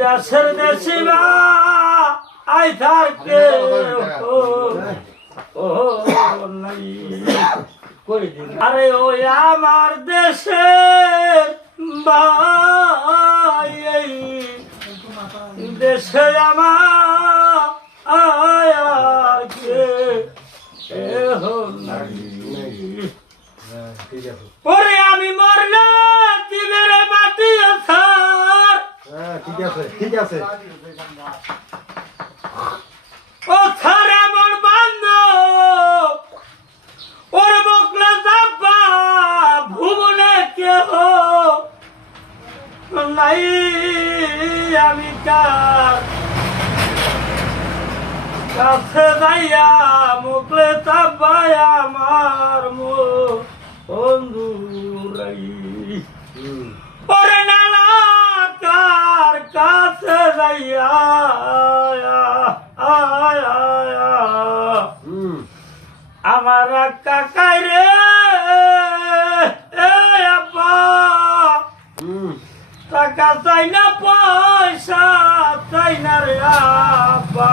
দেশের দেশিবা আই থাকতে ও নাই আরে ওই আমার দেশের ভাই এই দেশে আমার আয়ার কে পরে আমি মরলে দিবের মাটি অথার ঠিক আছে অথার এমন বান্ধব ওর বকলা যাবা ভুবনে কেহ নাই আমি কার কাছে যাইয়া মুখলে চাপাই আমার বন্ধু রাই পরে নানা কার কাছে যাইয়া আমার কাকাই রে আব্বা টাকা চাই না পয়সা চাই না রে আব্বা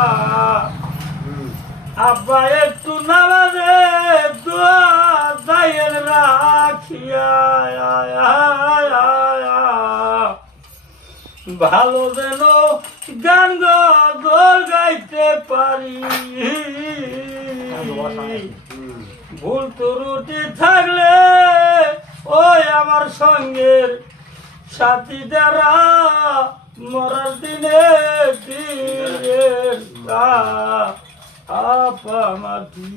আব্বা একটু নামাজে দোয়া দায়ের রাখিয়া ভালো যেন গান গজল গাইতে পারি ভুল ত্রুটি থাকলে ওই আমার সঙ্গের সাথী যারা মরার দিনে আপা মাটি